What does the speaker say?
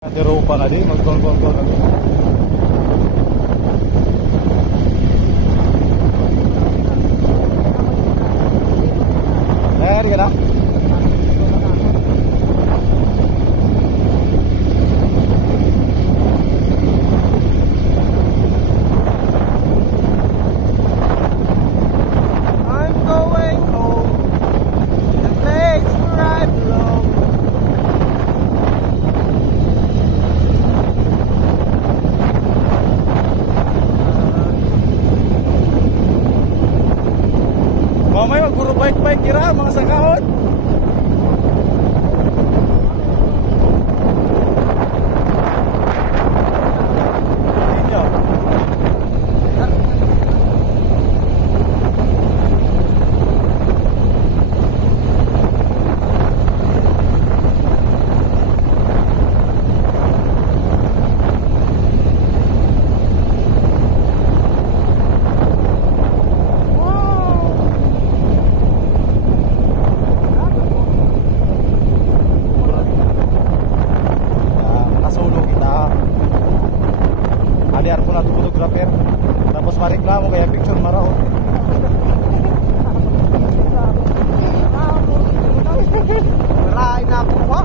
Natiro pa na din, magkol-kol-kol na din. Ayan ka na? I'm going home, the place where I belong. Mamay magpuro bike-bike kira, mga sakahon. Inyo. Nasulo kita. Adiar ko na ito photographer. Tapos mareklamo kaya picture maraon. Marahin na ako po.